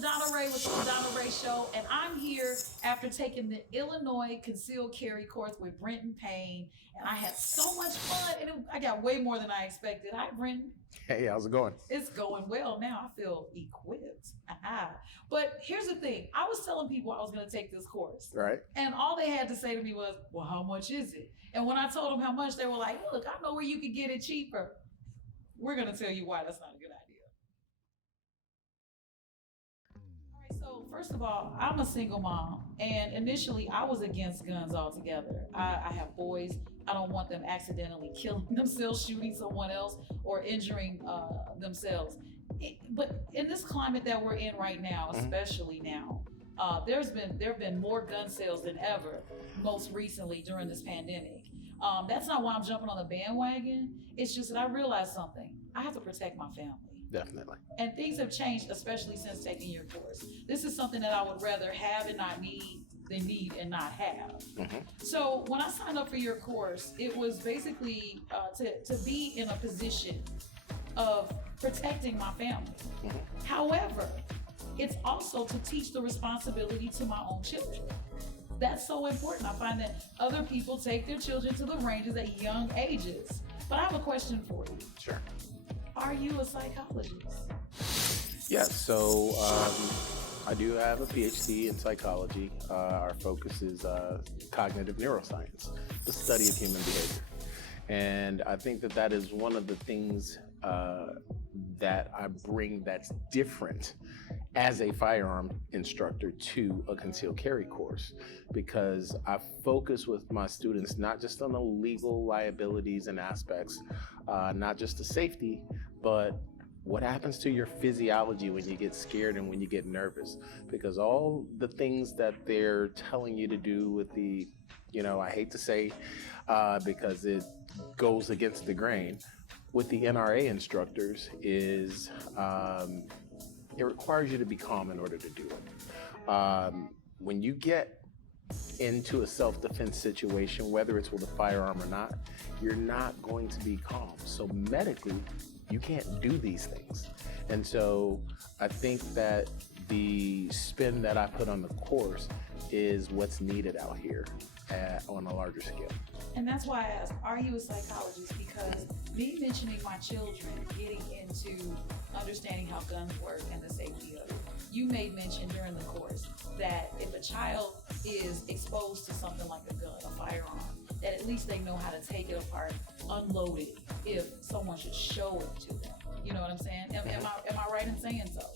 LaDonna Raeh with the LaDonna Raeh Show, and I'm here after taking the Illinois Concealed Carry course with Brenton Payne, and I had so much fun, and I got way more than I expected. Hi, Brenton. Hey, how's it going? It's going well now. I feel equipped. But here's the thing. I was telling people I was going to take this course. Right. And all they had to say to me was, well, how much is it? And when I told them how much, they were like, look, I know where you could get it cheaper. We're going to tell you why that's not a good idea. All right, so first of all, I'm a single mom. And initially, I was against guns altogether. I have boys. I don't want them accidentally killing themselves, shooting someone else, or injuring themselves. But in this climate that we're in right now, especially now, there have been more gun sales than ever, most recently during this pandemic. That's not why I'm jumping on the bandwagon. It's just that I realized something. I have to protect my family. Definitely. And things have changed, especially since taking your course. This is something that I would rather have and not need than need and not have. So when I signed up for your course, it was basically to be in a position of protecting my family. However, it's also to teach the responsibility to my own children. That's so important. I find that other people take their children to the ranges at young ages. But I have a question for you. Sure. Are you a psychologist? Yeah, so I do have a PhD in psychology. Our focus is cognitive neuroscience, the study of human behavior. And I think that that is one of the things that I bring that's different as a firearm instructor to a concealed carry course, because I focus with my students not just on the legal liabilities and aspects, not just the safety, but what happens to your physiology when you get scared and when you get nervous, because all the things that they're telling you to do with the, I hate to say, because it goes against the grain, with the NRA instructors is it requires you to be calm in order to do it. When you get into a self-defense situation, whether it's with a firearm or not, you're not going to be calm. So medically, you can't do these things. And so I think that the spin that I put on the course is what's needed out here on a larger scale. And that's why I asked, are you a psychologist? Because me mentioning my children getting into understanding how guns work and the safety of it, you made mention during the course that if a child is exposed to something like a gun, a firearm, that at least they know how to take it apart, unload it, if someone should show it to them. You know what I'm saying? Am I right in saying so?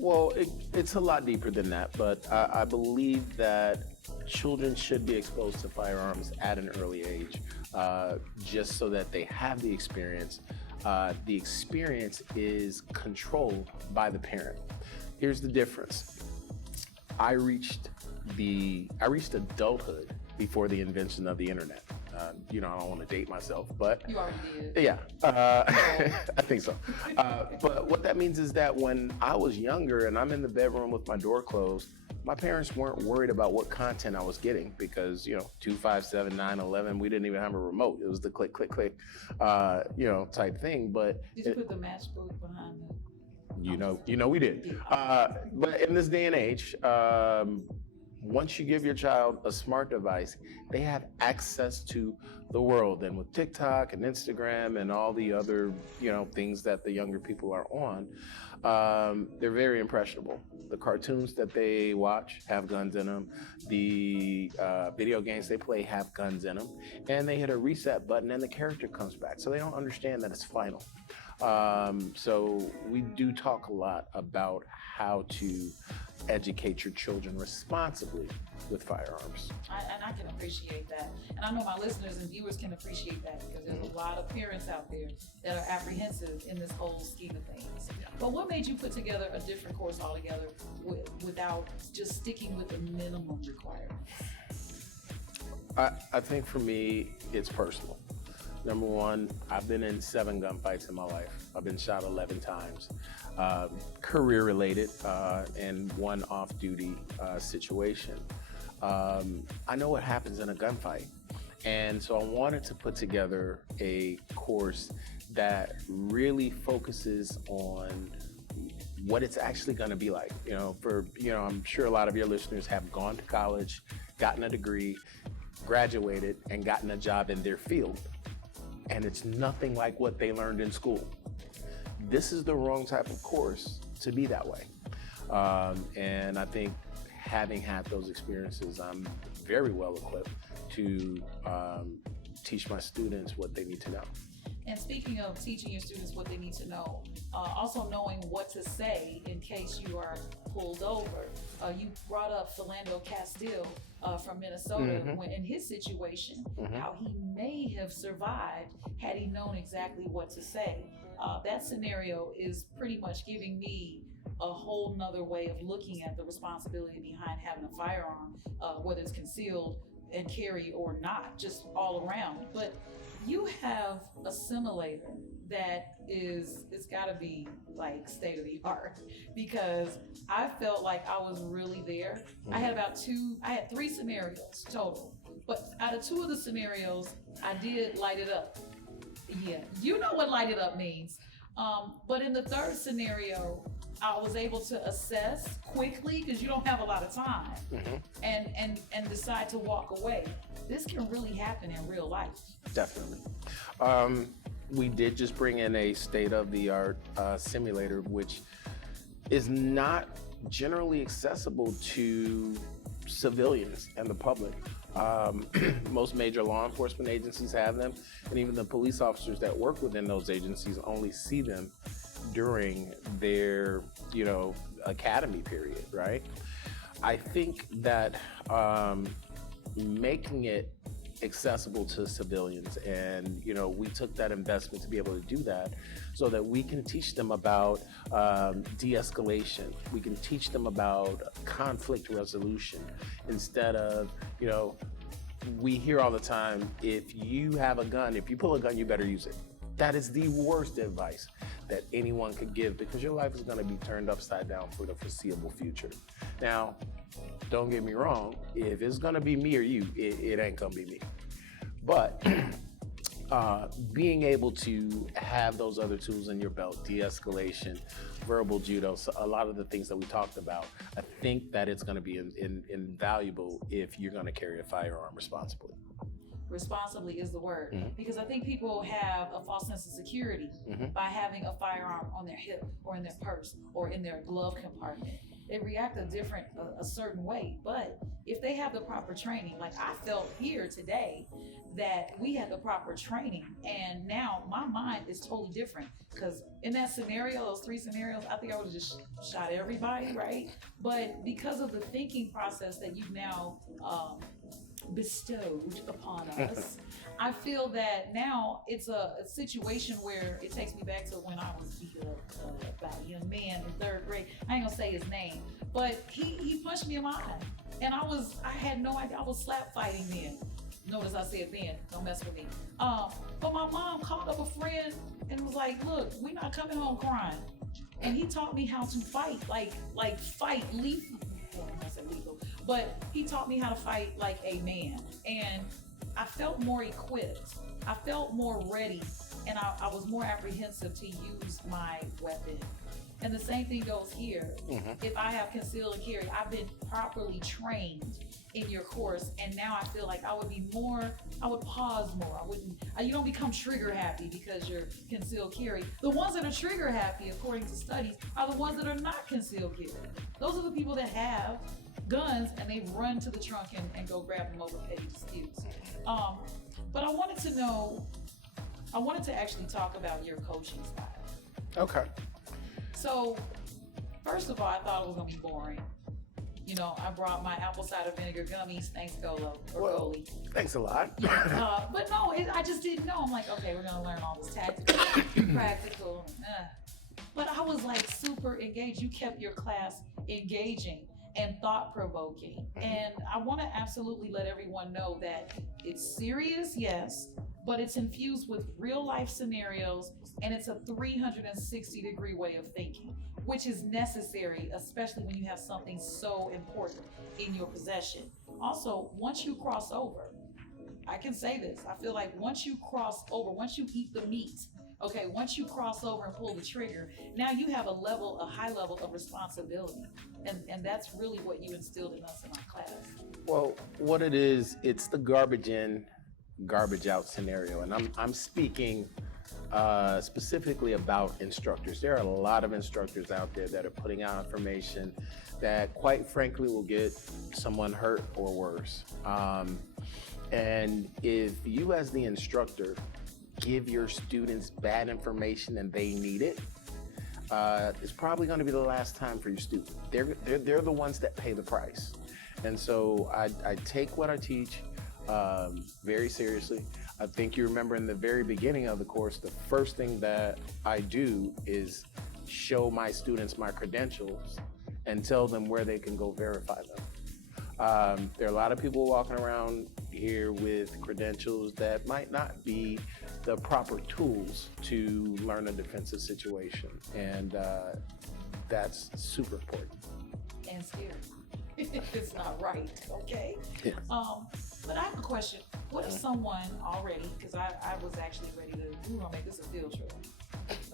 Well, it's a lot deeper than that, but I believe that children should be exposed to firearms at an early age, just so that they have the experience. The experience is controlled by the parent. Here's the difference. I reached adulthood before the invention of the internet. I don't want to date myself, but you already did. Yeah, I think so. But what that means is that when I was younger and I'm in the bedroom with my door closed, my parents weren't worried about what content I was getting, because 2, 5, 7, 9, 11, we didn't even have a remote. It was the click, click, click, type thing. But did you put the matchbook behind the? We did. But in this day and age, once you give your child a smart device, they have access to the world. And with TikTok and Instagram and all the other, things that the younger people are on, they're very impressionable. The cartoons that they watch have guns in them. The video games they play have guns in them. And they hit a reset button and the character comes back. So they don't understand that it's final. So we do talk a lot about how to educate your children responsibly with firearms. And I can appreciate that. And I know my listeners and viewers can appreciate that, because there's a lot of parents out there that are apprehensive in this whole scheme of things. But what made you put together a different course altogether without just sticking with the minimum requirements? I think for me, it's personal. Number one, I've been in 7 gunfights in my life. I've been shot 11 times. Career related and 1 off-duty situation. I know what happens in a gunfight. And so I wanted to put together a course that really focuses on what it's actually going to be like. I'm sure a lot of your listeners have gone to college, gotten a degree, graduated, and gotten a job in their field, and it's nothing like what they learned in school. This is the wrong type of course to be that way. And I think having had those experiences, I'm very well equipped to teach my students what they need to know. And speaking of teaching your students what they need to know, also knowing what to say in case you are pulled over. You brought up Philando Castile from Minnesota, when in his situation, how he may have survived had he known exactly what to say. That scenario is pretty much giving me a whole nother way of looking at the responsibility behind having a firearm, whether it's concealed and carry or not, just all around. But you have a simulator that it's gotta be like state of the art, because I felt like I was really there. I had 3 scenarios total, but out of 2 of the scenarios, I did light it up. Yeah, you know what light it up means. But in the 3rd scenario, I was able to assess quickly, because you don't have a lot of time, and decide to walk away. This can really happen in real life. Definitely. We did just bring in a state-of-the-art simulator, which is not generally accessible to civilians and the public. Most major law enforcement agencies have them, and even the police officers that work within those agencies only see them during their, academy period, right? I think that making it accessible to civilians, and we took that investment to be able to do that, so that we can teach them about de-escalation. We can teach them about conflict resolution, instead of, we hear all the time, if you have a gun, if you pull a gun, you better use it. That is the worst advice that anyone could give, because your life is going to be turned upside down for the foreseeable future. Now, don't get me wrong, if it's going to be me or you, it ain't going to be me. But being able to have those other tools in your belt, de-escalation, verbal judo, so a lot of the things that we talked about, I think that it's going to be invaluable if you're going to carry a firearm responsibly. Responsibly is the word, because I think people have a false sense of security by having a firearm on their hip or in their purse or in their glove compartment. They react a certain way, but if they have the proper training, like I felt here today that we had the proper training, and now my mind is totally different, because in that scenario, those 3 scenarios, I think I would have just shot everybody, right? But because of the thinking process that you've now bestowed upon us, I feel that now it's a situation where it takes me back to when I was beat up by a young man in 3rd grade. I ain't gonna say his name, but he punched me in my eye, and I had no idea. I was slap fighting then. Notice I said then, don't mess with me. But my mom called up a friend and was like, look, we're not coming home crying. And he taught me how to fight, like fight lethal. Well, I said lethal, but he taught me how to fight like a man. And I felt more equipped. I felt more ready, and I was more apprehensive to use my weapon. And the same thing goes here. If I have concealed and carry, I've been properly trained in your course, and now I feel like I would pause more. You don't become trigger happy because you're concealed carry. The ones that are trigger happy, according to studies, are the ones that are not concealed carry. Those are the people that have guns and they run to the trunk and go grab them over petty disputes. But I wanted to actually talk about your coaching style. Okay. So, first of all, I thought it was gonna be boring. I brought my apple cider vinegar gummies. Thanks, Golo or Goli. Thanks a lot. But no, I just didn't know. I'm like, okay, we're gonna learn all this tactical, practical. But I was like super engaged. You kept your class engaging and thought-provoking. And I want to absolutely let everyone know that it's serious, yes, but it's infused with real life scenarios, and it's a 360-degree way of thinking, which is necessary, especially when you have something so important in your possession. Also, once you cross over, I can say this, I feel like once you cross over, once you eat the meat Okay, once you cross over and pull the trigger, now you have a high level of responsibility. And that's really what you instilled in us in our class. Well, what it is, it's the garbage in, garbage out scenario. And I'm speaking specifically about instructors. There are a lot of instructors out there that are putting out information that, quite frankly, will get someone hurt or worse. And if you, as the instructor, give your students bad information and they need it, it's probably going to be the last time for your student. They're the ones that pay the price. And so I take what I teach very seriously. I think you remember in the very beginning of the course, the first thing that I do is show my students my credentials and tell them where they can go verify them. There are a lot of people walking around here with credentials that might not be the proper tools to learn a defensive situation, and that's super important. And scary. It's not right, okay? Yeah. But I have a question. What if someone already, because I was actually ready to, we're gonna make this a field trip.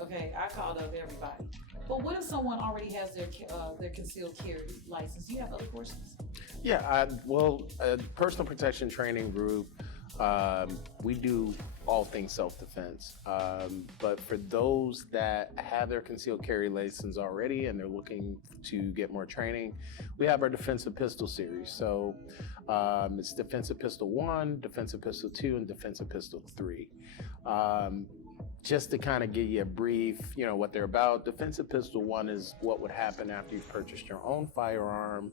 Okay, I called up everybody. But what if someone already has their concealed carry license? Do you have other courses? Yeah, personal protection training group, we do all things self-defense. But for those that have their concealed carry license already and they're looking to get more training, we have our defensive pistol series. So it's defensive pistol 1, defensive pistol 2, and defensive pistol 3. Just to kind of give you a brief, what they're about. Defensive pistol 1 is what would happen after you've purchased your own firearm.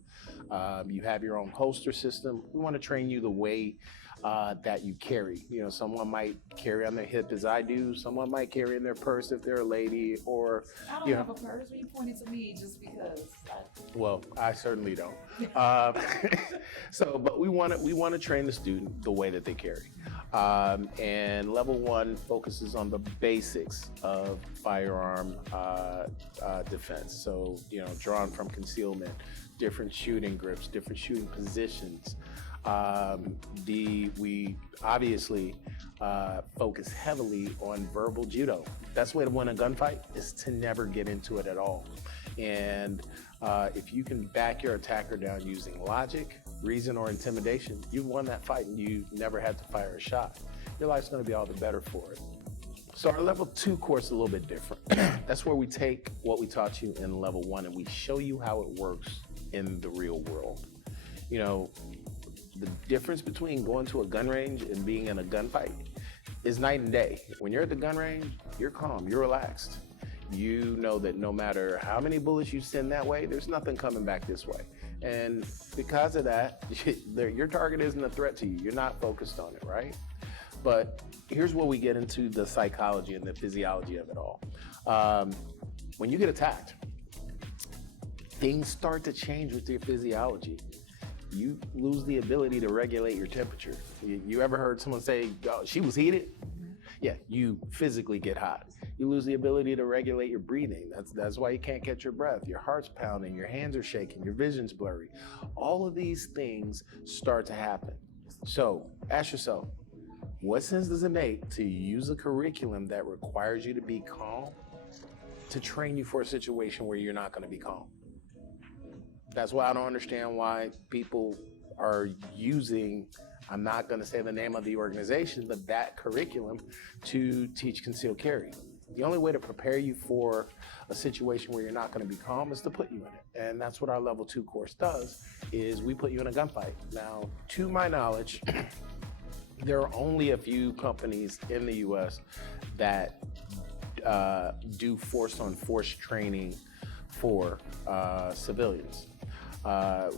You have your own holster system. We want to train you the way that you carry. Someone might carry on their hip as I do. Someone might carry in their purse if they're a lady, or I don't have a purse. When you pointed to me just because. Well, I certainly don't. But we want to train the student the way that they carry. And level 1 focuses on the basics of firearm defense. So, drawn from concealment, different shooting grips, different shooting positions. We obviously focus heavily on verbal judo. Best way to win a gunfight is to never get into it at all. And if you can back your attacker down using logic, reason, or intimidation, you've won that fight and you never had to fire a shot. Your life's going to be all the better for it. So our level 2 course is a little bit different. That's where we take what we taught you in level 1 and we show you how it works in the real world. The difference between going to a gun range and being in a gunfight is night and day. When you're at the gun range, you're calm, you're relaxed. You know that no matter how many bullets you send that way, there's nothing coming back this way. And because of that, your target isn't a threat to you. You're not focused on it, right? But here's where we get into the psychology and the physiology of it all. When you get attacked, things start to change with your physiology. You lose the ability to regulate your temperature. You ever heard someone say, oh, she was heated? Yeah, you physically get hot. You lose the ability to regulate your breathing. That's why you can't catch your breath. Your heart's pounding, your hands are shaking, your vision's blurry. All of these things start to happen. So ask yourself, what sense does it make to use a curriculum that requires you to be calm to train you for a situation where you're not going to be calm? That's why I don't understand why people are using, I'm not going to say the name of the organization, but that curriculum to teach concealed carry. The only way to prepare you for a situation where you're not going to be calm is to put you in it. And that's what our level 2 course does, is we put you in a gunfight. Now, to my knowledge, there are only a few companies in the US that do force-on-force training for civilians.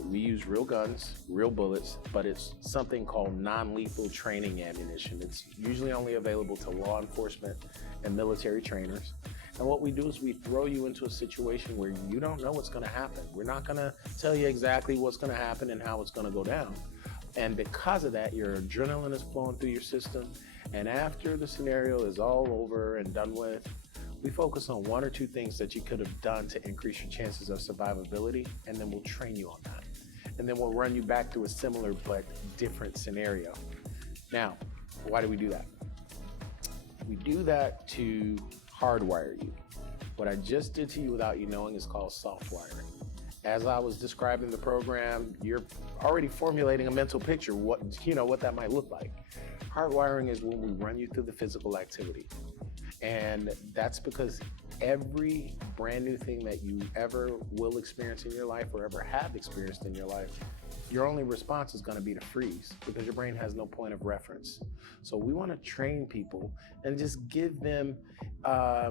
We use real guns, real bullets, but it's something called non-lethal training ammunition. It's usually only available to law enforcement and military trainers. And what we do is we throw you into a situation where you don't know what's going to happen. We're not going to tell you exactly what's going to happen and how it's going to go down. And because of that, your adrenaline is flowing through your system. And after the scenario is all over and done with, we focus on 1 or 2 things that you could have done to increase your chances of survivability, and then we'll train you on that. And then we'll run you back through a similar but different scenario. Now, why do we do that? We do that to hardwire you. What I just did to you without you knowing is called soft wiring. As I was describing the program, you're already formulating a mental picture, what that might look like. Hardwiring is when we run you through the physical activity. And that's because every brand new thing that you ever will experience in your life or ever have experienced in your life, your only response is going to be to freeze because your brain has no point of reference. So we want to train people and just give them a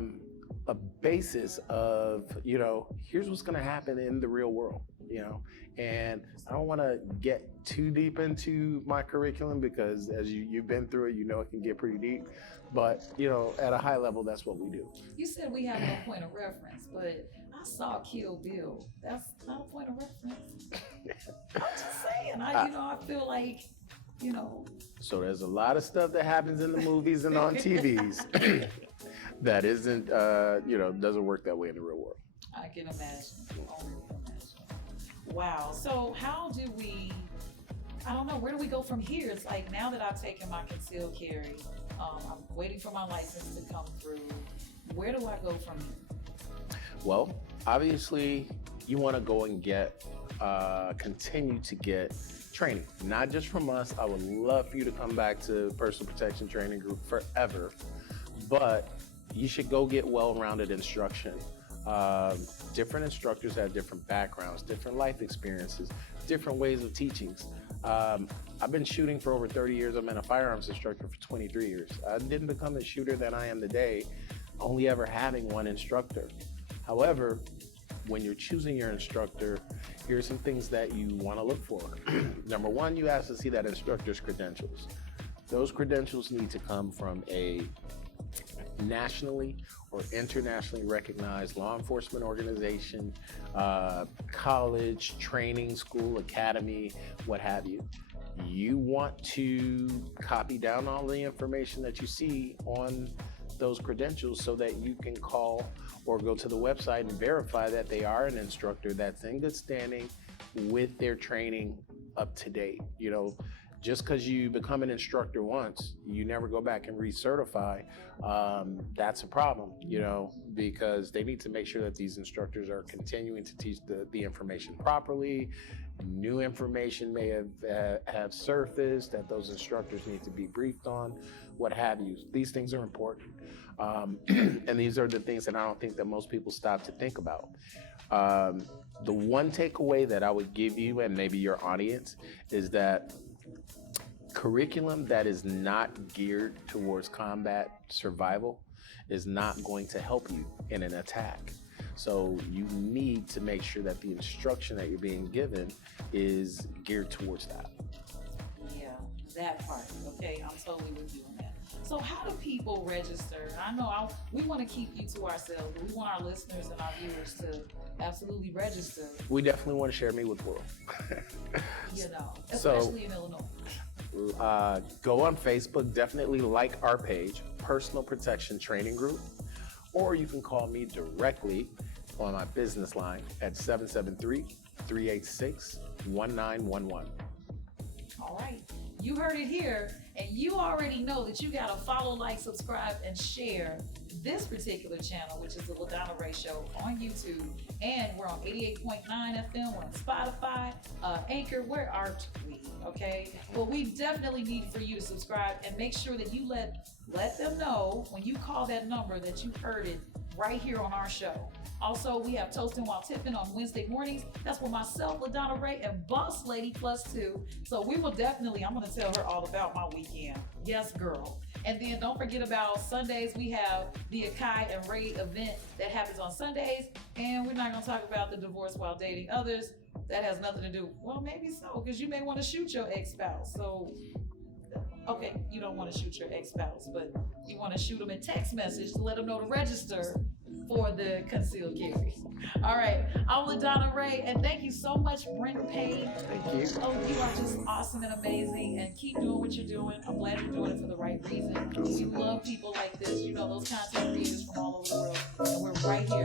basis of, here's what's going to happen in the real world, and I don't want to get too deep into my curriculum because as you've been through it, it can get pretty deep. But, at a high level, that's what we do. You said we have no point of reference, but I saw Kill Bill. That's not a point of reference. I'm just saying, I feel like, So there's a lot of stuff that happens in the movies and on TVs that isn't, doesn't work that way in the real world. I can imagine. Only imagine. Wow. So how do we, I don't know, where do we go from here? It's like now that I've taken my concealed carry, I'm waiting for my license to come through. Where do I go from here? Well, obviously you want to go and continue to get training, not just from us. I would love for you to come back to Personal Protection Training Group forever, but you should go get well-rounded instruction. Different instructors have different backgrounds, different life experiences, different ways of teaching. I've been shooting for over 30 years. I've been a firearms instructor for 23 years. I didn't become the shooter that I am today, only ever having one instructor. However, when you're choosing your instructor, here are some things that you want to look for. Number one, you ask to see that instructor's credentials. Those credentials need to come from a nationally or internationally recognized law enforcement organization, college, training school, academy, what have you. You want to copy down all the information that you see on those credentials so that you can call or go to the website and verify that they are an instructor that's in good standing with their training up to date. Just because you become an instructor once, you never go back and recertify. That's a problem, because they need to make sure that these instructors are continuing to teach the information properly. New information may have surfaced that those instructors need to be briefed on, what have you. These things are important. And these are the things that I don't think that most people stop to think about. The one takeaway that I would give you and maybe your audience is that curriculum that is not geared towards combat survival is not going to help you in an attack. So you need to make sure that the instruction that you're being given is geared towards that. Yeah, that part. Okay, I'm totally with you on that. So how do people register? I know we want to keep you to ourselves, but we want our listeners and our viewers to absolutely register. We definitely want to share me with the world. Especially in Illinois. Go on Facebook, definitely like our page, Personal Protection Training Group, or you can call me directly on my business line at 773-386-1911. All right, you heard it here, and you already know that you gotta follow, like, subscribe, and share this particular channel, which is the LaDonna Raeh Show on YouTube, and we're on 88.9 FM, we're on Spotify, Anchor, where are we, okay? Well, we definitely need for you to subscribe and make sure that you let them know when you call that number that you heard it right here on our show. Also, we have Toasting While Tipping on Wednesday mornings. That's with myself, LaDonna Raeh, and Boss Lady +2. So we will definitely, I'm gonna tell her all about my weekend. Yes, girl. And then don't forget about Sundays, we have the Akai and Ray event that happens on Sundays. And we're not gonna talk about the divorce while dating others. That has nothing to do, well, maybe so, because you may wanna shoot your ex-spouse. So, okay, you don't wanna shoot your ex-spouse, but you wanna shoot them a text message to let them know to register for the concealed carry. All right, I'm LaDonna Raeh, and thank you so much, Brenton Payne. Thank you. Oh, you are just awesome and amazing, and keep doing what you're doing. I'm glad you're doing it for the right reason. We love people like this, those content creators from all over the world, and we're right here